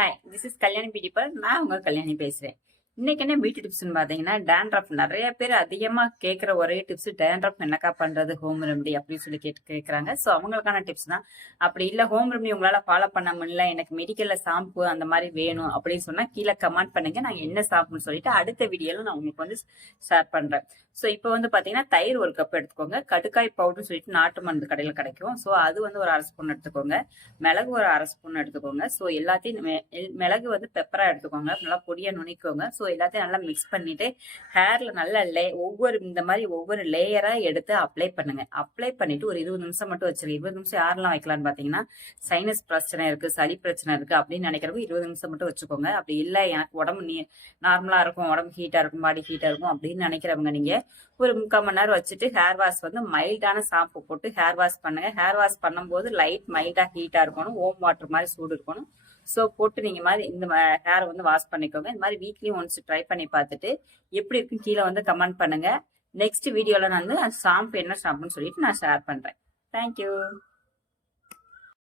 Hi, this is Kalyani beauty. நான் உங்க கல்யாணி பேசுறேன். இன்னைக்கு என்ன பியூட்டி டிப்ஸ்னு பாத்தீங்கன்னா, டேண்ட்ரஃப். நிறைய பேர் அதிகமா கேட்கிற ஒரே டிப்ஸ், டேண்ட்ரஃப் என்னக்கா பண்றது ஹோம் ரெமடி அப்படின்னு சொல்லி கேட்கறாங்க. ஸோ அவங்களுக்கான டிப்ஸ் தான். அப்படி இல்ல ஹோம் ரெமடி உங்களால ஃபாலோ பண்ண முடியல, எனக்கு மெடிக்கல்ல ஷாம்பு அந்த மாதிரி வேணும் அப்படின்னு சொன்னா கீழே கமெண்ட் பண்ணுங்க. நான் என்ன ஷாம்புன்னு சொல்லிட்டு அடுத்த வீடியோல நான் உங்களுக்கு வந்து ஷேர் பண்றேன். ஸோ இப்போ வந்து பாத்தீங்கன்னா தயிர் 1 கப் எடுத்துக்கோங்க. கடுக்காய் பவுடர்னு சொல்லிட்டு நாட்டு மருந்து கடையில் கிடைக்கும். ஸோ அது வந்து ஒரு 1/2 ஸ்பூன் எடுத்துக்கோங்க. மிளகு ஒரு 1/2 ஸ்பூன் எடுத்துக்கோங்க. ஸோ எல்லாத்தையும் மிளகு வந்து பெப்பரா எடுத்துக்கோங்க. நல்லா பொடியா நுணிக்கோங்க. ஸோ எல்லாத்தையும் நல்லா மிக்ஸ் பண்ணிட்டு ஹேர்ல நல்லா இந்த மாதிரி ஒவ்வொரு லேயரா எடுத்து அப்ளை பண்ணுங்க. அப்ளை பண்ணிட்டு ஒரு 20 நிமிஷம் மட்டும் வச்சிருங்க. 20 நிமிஷம் யாரெல்லாம் வைக்கலாம்னு பாத்தீங்கன்னா, சைனஸ் பிரச்சனை இருக்கு, சளி பிரச்சனை இருக்கு அப்படின்னு நினைக்கிறவங்க 20 நிமிஷம் மட்டும் வச்சுக்கோங்க. அப்படி இல்ல எனக்கு உடம்பு நார்மலா இருக்கும், உடம்பு ஹீட்டா இருக்கும், பாடி ஹீட்டா இருக்கும் அப்படின்னு நினைக்கிறவங்க நீங்க ஒரு 3/4 மணி நேரம் வச்சுட்டு ஹேர் வாஷ் வந்து மைல்டான ஷாம்பு போட்டு ஹேர் வாஷ் பண்ணுங்க. ஹேர் வாஷ் பண்ணும்போது லைட் மைல்டா ஹீட்டா இருக்கணும், ஓம் வாட்டர் மாதிரி சூடு இருக்கணும். ஸோ போட்டு நீங்க மாதிரி இந்த ஹேர் வந்து வாஷ் பண்ணிக்கோங்க. இந்த மாதிரி வீக்லி ஒன்ஸ் ட்ரை பண்ணி பார்த்துட்டு எப்படி இருக்குன்னு கீழே வந்து கமெண்ட் பண்ணுங்க. நெக்ஸ்ட் வீடியோல நான் வந்து ஷாம்பு என்ன ஷாம்புன்னு சொல்லிட்டு நான் ஷேர் பண்றேன். தேங்க்யூ.